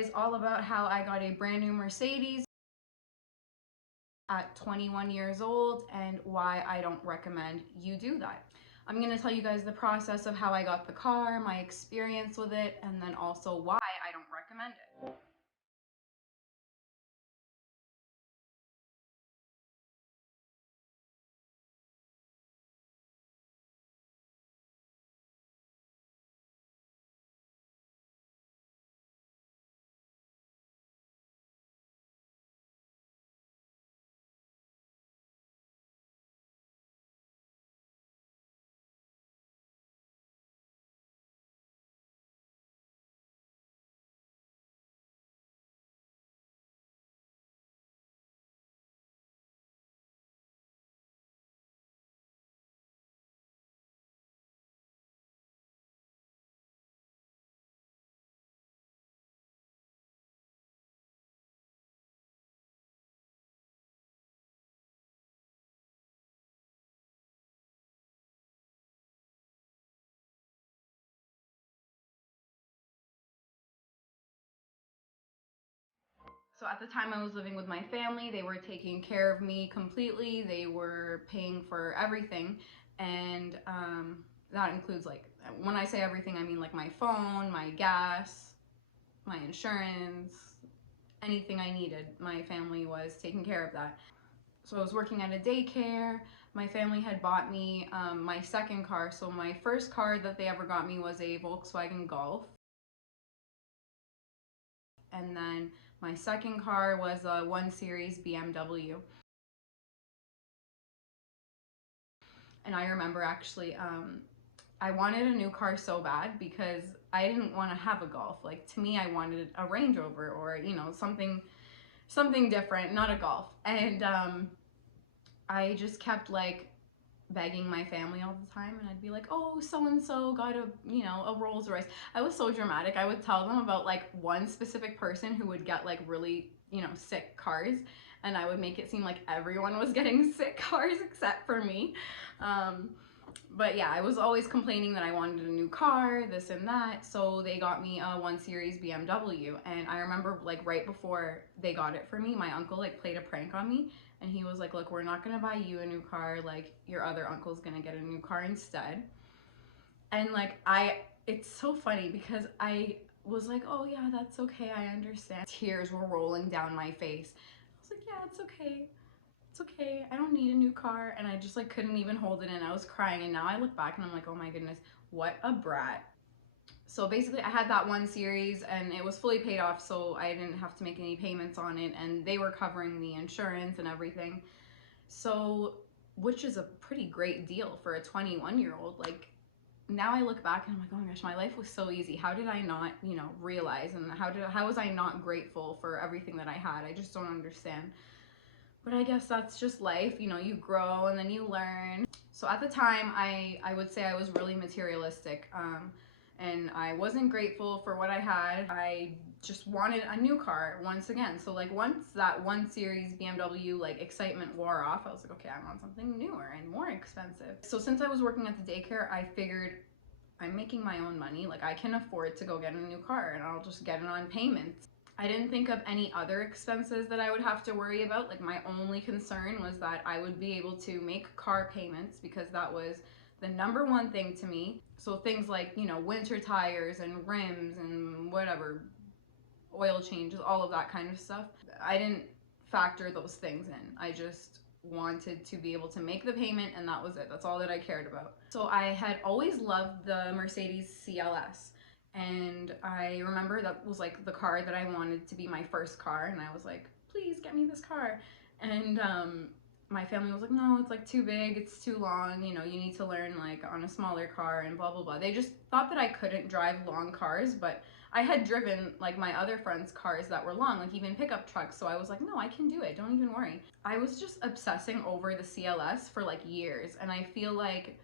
is all about how I got a brand new Mercedes at 21 years old and why I don't recommend you do that. I'm going to tell you guys the process of how I got the car, my experience with it, and then also why I don't recommend it. So at the time I was living with my family, they were taking care of me completely. They were paying for everything. And that includes, like, when I say everything, I mean like my phone, my gas, my insurance, anything I needed. My family was taking care of that. So I was working at a daycare. My family had bought me my second car. So my first car that they ever got me was a Volkswagen Golf. And then my second car was a 1 Series BMW. And I remember actually, I wanted a new car so bad because I didn't want to have a Golf. Like, to me, I wanted a Range Rover or, you know, something different, not a Golf. And I just kept like begging my family all the time, and I'd be like, oh, so and so got a, you know, a Rolls Royce. I was so dramatic. I would tell them about like one specific person who would get like really, you know, sick cars, and I would make it seem like everyone was getting sick cars except for me. But yeah, I was always complaining that I wanted a new car, this and that. So they got me a 1 Series BMW. And I remember, like, right before they got it for me, my uncle like played a prank on me, and he was like, look, we're not gonna buy you a new car, like your other uncle's gonna get a new car instead. And like, it's so funny because I was like, oh yeah, that's okay, I understand. Tears were rolling down my face. I was like, yeah, it's okay, it's okay, I don't need a new car. And I just like couldn't even hold it in. I was crying, and now I look back and I'm like, oh my goodness, what a brat. So basically I had that 1 Series and it was fully paid off, so I didn't have to make any payments on it, and they were covering the insurance and everything. So, which is a pretty great deal for a 21-year-old. Like, now I look back and I'm like, oh my gosh, my life was so easy. How did I not, you know, realize, and how was I not grateful for everything that I had? I just don't understand. But I guess that's just life, you know, you grow and then you learn. So at the time, I would say I was really materialistic, and I wasn't grateful for what I had. I just wanted a new car once again. So like, once that 1 Series BMW like excitement wore off, I was like, okay, I want something newer and more expensive. So since I was working at the daycare, I figured, I'm making my own money, like I can afford to go get a new car, and I'll just get it on payments. I didn't think of any other expenses that I would have to worry about. Like, my only concern was that I would be able to make car payments, because that was the number one thing to me. So things like, you know, winter tires and rims and whatever, oil changes, all of that kind of stuff. I didn't factor those things in. I just wanted to be able to make the payment, and that was it. That's all that I cared about. So I had always loved the Mercedes CLS. And I remember that was like the car that I wanted to be my first car, and I was like, please get me this car. And my family was like, no, it's like too big, it's too long, you know, you need to learn like on a smaller car and blah blah blah. They just thought that I couldn't drive long cars, but I had driven like my other friends' cars that were long, like even pickup trucks. So I was like, no, I can do it, don't even worry. I was just obsessing over the CLS for like years, and I feel like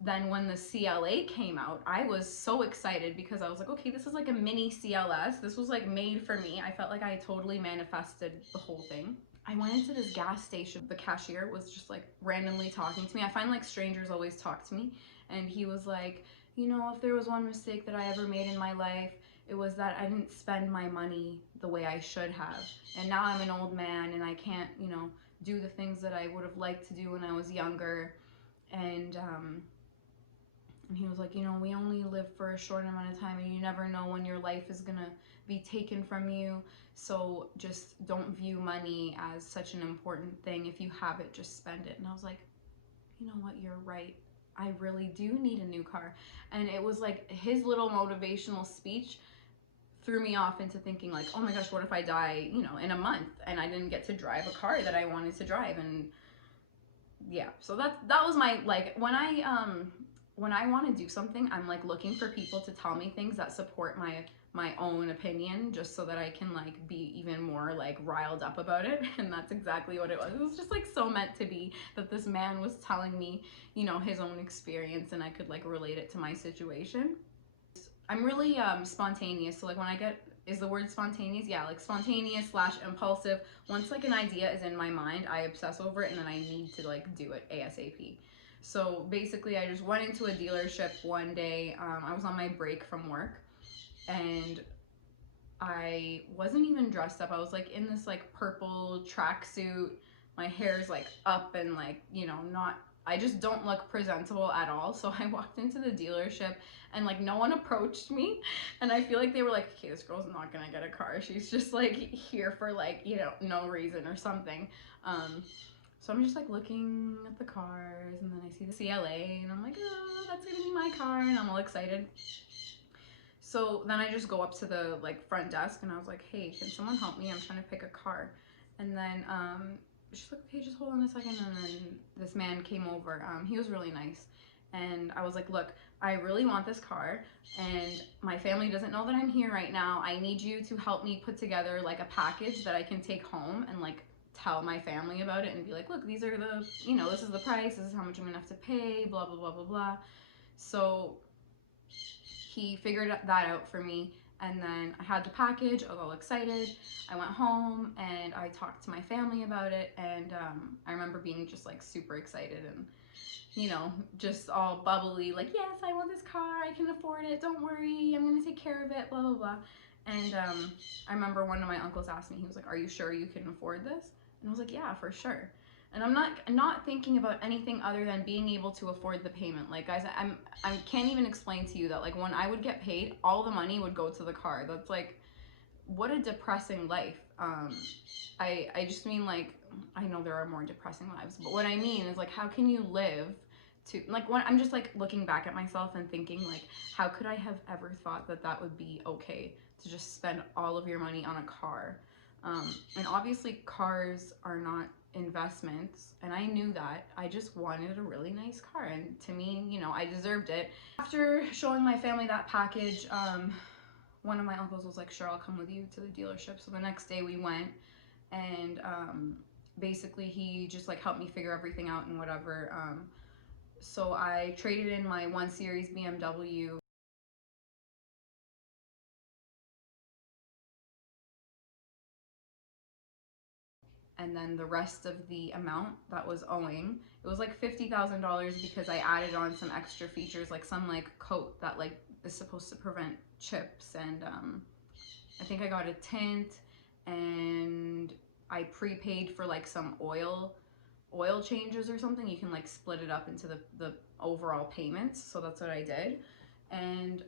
then when the CLA came out, I was so excited because I was like, okay, this is like a mini CLS. This was like made for me. I felt like I totally manifested the whole thing. I went into this gas station. The cashier was just like randomly talking to me. I find like strangers always talk to me. And he was like, you know, if there was one mistake that I ever made in my life, It was that I didn't spend my money the way I should have. And now I'm an old man and I can't, do the things that I would have liked to do when I was younger. And he was like, we only live for a short amount of time and you never know when your life is going to be taken from you. So just don't view money as such an important thing. If you have it, just spend it. And I was like, you know what, you're right. I really do need a new car. And it was like his little motivational speech threw me off into thinking like, oh my gosh, what if I die, in a month and I didn't get to drive a car that I wanted to drive? And yeah, so that was my, like, when I want to do something, I'm like looking for people to tell me things that support my own opinion, just so that I can like be even more like riled up about it. And that's exactly what it was. It was just like so meant to be that this man was telling me, his own experience, and I could like relate it to my situation. I'm really spontaneous. So like when I get, is the word spontaneous? Yeah, like spontaneous / impulsive. Once like an idea is in my mind, I obsess over it and then I need to like do it ASAP. So basically I just went into a dealership one day. I was on my break from work and I wasn't even dressed up. I was like in this like purple tracksuit. My hair's like up and like, not, I just don't look presentable at all. So I walked into the dealership and like no one approached me. And I feel like they were like, okay, this girl's not gonna get a car. She's just like here for like, no reason or something. So I'm just like looking at the cars and then I see the CLA and I'm like, oh, that's gonna be my car. And I'm all excited. So then I just go up to the like front desk and I was like, hey, can someone help me? I'm trying to pick a car. And then she's like, okay, just hold on a second. And then this man came over. He was really nice. And I was like, look, I really want this car and my family doesn't know that I'm here right now. I need you to help me put together like a package that I can take home and like tell my family about it and be like, look, these are the, this is the price, this is how much I'm gonna have to pay, blah, blah, blah, blah, blah. So he figured that out for me, and then I had the package. I was all excited. I went home and I talked to my family about it, and I remember being just like super excited and just all bubbly, like, yes, I want this car, I can afford it, don't worry, I'm gonna take care of it, blah blah blah. And I remember one of my uncles asked me, he was like, are you sure you can afford this? And I was like, yeah, for sure. And I'm not thinking about anything other than being able to afford the payment. Like, guys, I can't even explain to you that like when I would get paid, all the money would go to the car. That's like, what a depressing life. I just mean, like, I know there are more depressing lives, but what I mean is like, how can you live to, like, when I'm just like looking back at myself and thinking like, how could I have ever thought that that would be okay to just spend all of your money on a car? And obviously cars are not investments, and I knew that. I just wanted a really nice car, and to me, I deserved it. After showing my family that package, one of my uncles was like, sure, I'll come with you to the dealership. So the next day we went, and basically he just like helped me figure everything out and whatever. So I traded in my 1 Series BMW. And then the rest of the amount that was owing, it was like $50,000 because I added on some extra features, like some like coat that like is supposed to prevent chips, and I think I got a tint, and I prepaid for like some oil changes or something. You can like split it up into the overall payments, so that's what I did. And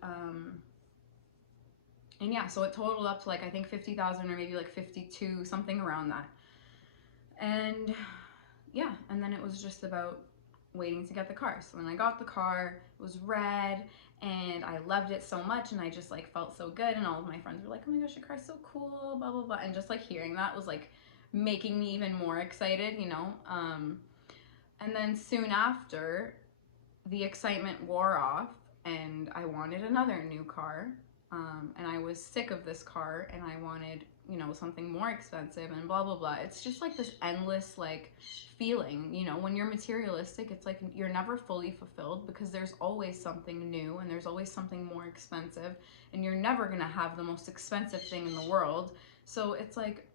yeah, so it totaled up to like, I think 50,000 or maybe like 52, something around that. And yeah, and then it was just about waiting to get the car. So then I got the car, it was red, and I loved it so much, and I just like felt so good, and all of my friends were like, oh my gosh, your car's so cool, blah blah blah. And just like hearing that was like making me even more excited. And then soon after, the excitement wore off and I wanted another new car. And I was sick of this car and I wanted, something more expensive and blah, blah, blah. It's just like this endless like feeling, when you're materialistic, it's like you're never fully fulfilled because there's always something new and there's always something more expensive, and you're never gonna have the most expensive thing in the world. So it's like,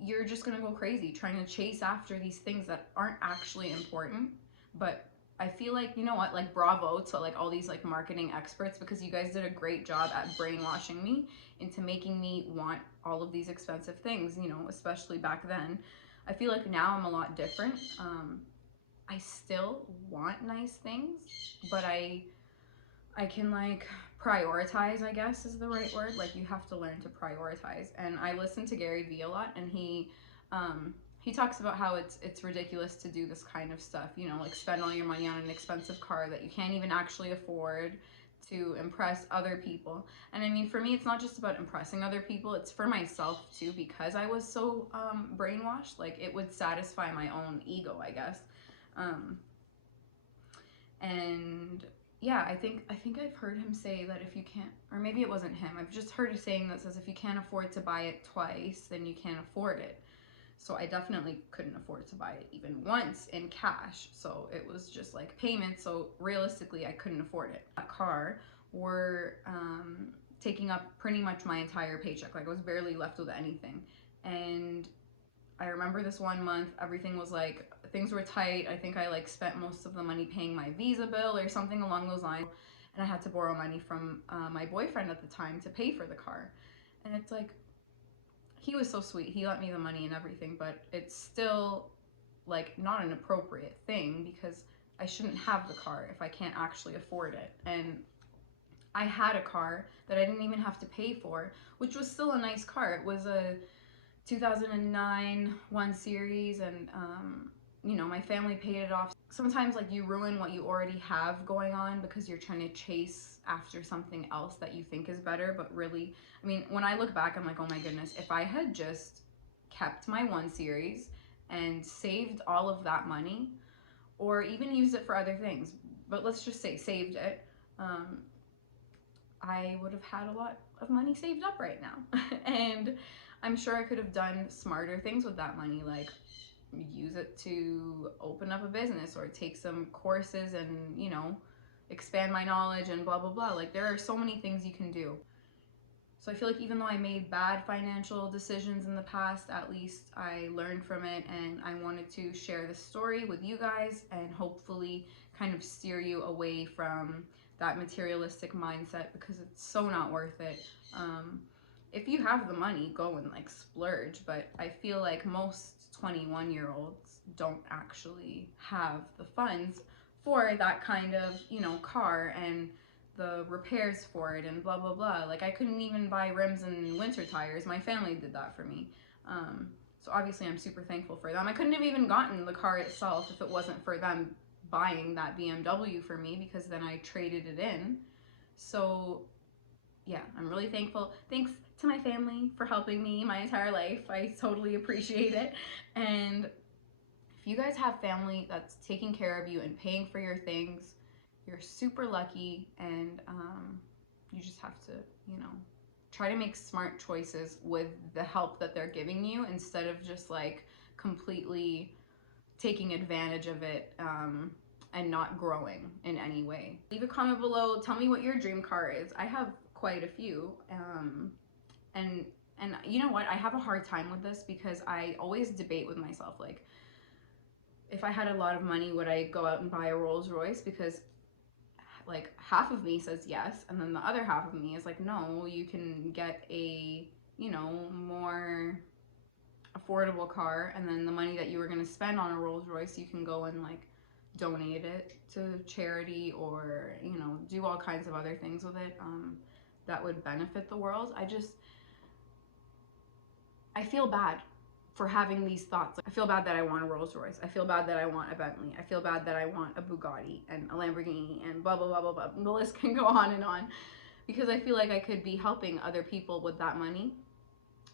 you're just gonna go crazy trying to chase after these things that aren't actually important, but I feel like, you know what, like bravo to like all these like marketing experts, because you guys did a great job at brainwashing me into making me want all of these expensive things, you know, especially back then. I feel like now I'm a lot different. I still want nice things, but I can like prioritize, I guess is the right word. Like you have to learn to prioritize. And I listen to Gary Vee a lot, and he talks about how it's ridiculous to do this kind of stuff, you know, like spend all your money on an expensive car that you can't even actually afford to impress other people. And I mean, for me, it's not just about impressing other people, it's for myself too, because I was so brainwashed. Like it would satisfy my own ego, I guess. Um, and yeah, I think I've heard him say that if you can't, or maybe it wasn't him, I've just heard a saying that says if you can't afford to buy it twice, then you can't afford it. So I definitely couldn't afford to buy it even once in cash. So it was just like payments. So realistically, I couldn't afford it. That car were taking up pretty much my entire paycheck. Like I was barely left with anything. And I remember this one month, everything was like, things were tight. I think I like spent most of the money paying my Visa bill or something along those lines. And I had to borrow money from my boyfriend at the time to pay for the car. And it's like, he was so sweet. He lent me the money and everything, but it's still like not an appropriate thing because I shouldn't have the car if I can't actually afford it. And I had a car that I didn't even have to pay for, which was still a nice car. It was a 2009 1 Series, and you know, my family paid it off. Sometimes like you ruin what you already have going on because you're trying to chase after something else that you think is better, but really, I mean, when I look back, I'm like, oh my goodness, if I had just kept my 1 Series and saved all of that money, or even used it for other things, but let's just say saved it, um, I would have had a lot of money saved up right now. And I'm sure I could have done smarter things with that money, like use it to open up a business or take some courses and, you know, expand my knowledge and blah, blah, blah. Like there are so many things you can do. So I feel like even though I made bad financial decisions in the past, at least I learned from it, and I wanted to share this story with you guys and hopefully kind of steer you away from that materialistic mindset, because it's so not worth it. If you have the money, go and like splurge, but I feel like most 21-year-olds don't actually have the funds for that kind of, you know, car and the repairs for it and blah blah blah. Like I couldn't even buy rims and winter tires. My family did that for me. So obviously I'm super thankful for them. I couldn't have even gotten the car itself if it wasn't for them buying that BMW for me, because then I traded it in. So yeah, I'm really thankful. Thanks to my family for helping me my entire life. I totally appreciate it. And if you guys have family that's taking care of you and paying for your things, you're super lucky, and you just have to, you know, try to make smart choices with the help that they're giving you instead of just like completely taking advantage of it and not growing in any way. Leave a comment below. Tell me what your dream car is. I have quite a few. And you know what? I have a hard time with this because I always debate with myself. Like, if I had a lot of money, would I go out and buy a Rolls Royce? Because like half of me says yes, and then the other half of me is like, no, you can get a, you know, more affordable car, and then the money that you were going to spend on a Rolls Royce, you can go and like donate it to charity, or, you know, do all kinds of other things with it that would benefit the world. I feel bad for having these thoughts. I feel bad that I want a Rolls Royce. I feel bad that I want a Bentley. I feel bad that I want a Bugatti and a Lamborghini and blah, blah, blah, blah, blah. The list can go on, because I feel like I could be helping other people with that money.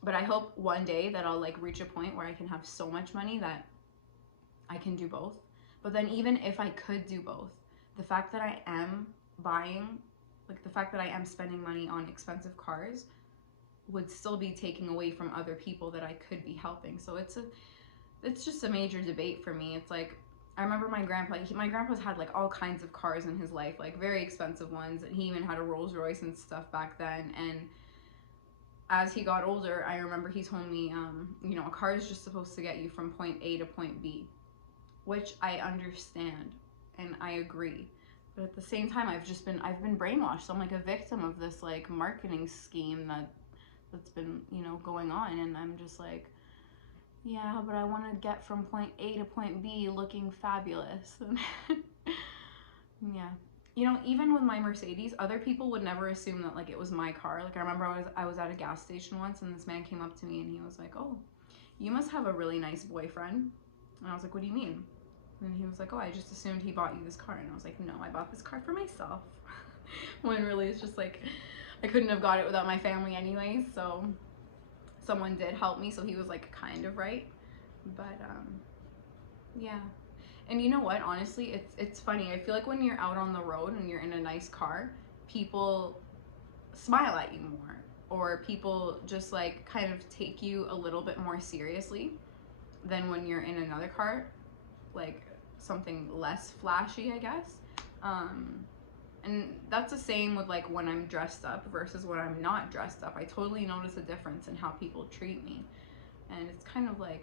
But I hope one day that I'll like reach a point where I can have so much money that I can do both. But then even if I could do both, the fact that I am buying, like the fact that I am spending money on expensive cars would still be taking away from other people that I could be helping. So it's just a major debate for me. It's like, I remember my grandpa, my grandpa's had like all kinds of cars in his life, like very expensive ones, and he even had a Rolls Royce and stuff back then. And as he got older, I remember he told me, you know, a car is just supposed to get you from point A to point B, which I understand. and I agree. But at the same time, I've been brainwashed. So I'm like a victim of this like marketing scheme that's been, you know, going on, and I'm just like, yeah, but I want to get from point A to point B looking fabulous. Yeah. You know, even with my Mercedes, other people would never assume that like it was my car. Like I remember I was at a gas station once and this man came up to me and he was like, "Oh, you must have a really nice boyfriend." And I was like, "What do you mean?" And he was like, "Oh, I just assumed he bought you this car." And I was like, "No, I bought this car for myself." When really it's just like I couldn't have got it without my family anyways, so someone did help me, so he was like kind of right. But yeah. And you know what? Honestly, it's funny. I feel like when you're out on the road and you're in a nice car, people smile at you more, or people just like kind of take you a little bit more seriously than when you're in another car, like something less flashy, I guess. And that's the same with like when I'm dressed up versus when I'm not dressed up. I totally notice a difference in how people treat me. And it's kind of like,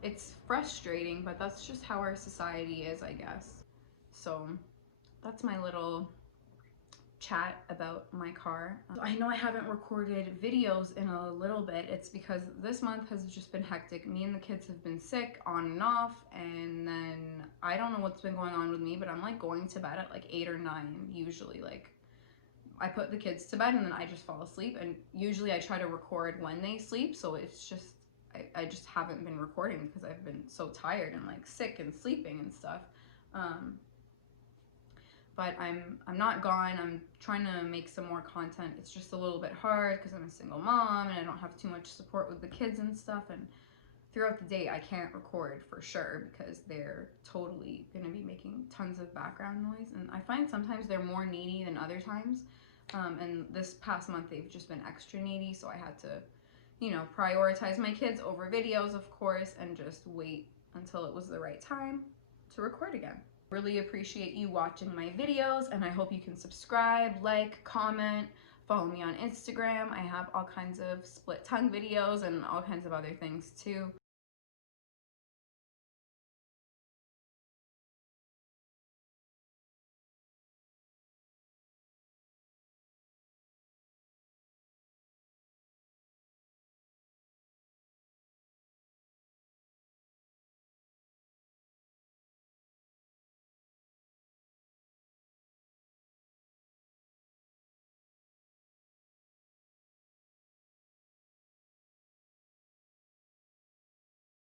it's frustrating, but that's just how our society is, I guess. So that's my little chat about my car. I know I haven't recorded videos in a little bit. It's because this month has just been hectic. Me and the kids have been sick on and off, and then I don't know what's been going on with me, but I'm like going to bed at like 8 or 9 usually. Like I put the kids to bed and then I just fall asleep, and usually I try to record when they sleep, so it's just I just haven't been recording because I've been so tired and like sick and sleeping and stuff. But I'm not gone. I'm trying to make some more content. It's just a little bit hard because I'm a single mom and I don't have too much support with the kids and stuff, and throughout the day I can't record for sure because they're totally going to be making tons of background noise, and I find sometimes they're more needy than other times. And this past month they've just been extra needy, so I had to, you know, prioritize my kids over videos, of course, and just wait until it was the right time to record again. Really appreciate you watching my videos, and I hope you can subscribe, like, comment, follow me on Instagram. I have all kinds of split tongue videos and all kinds of other things too.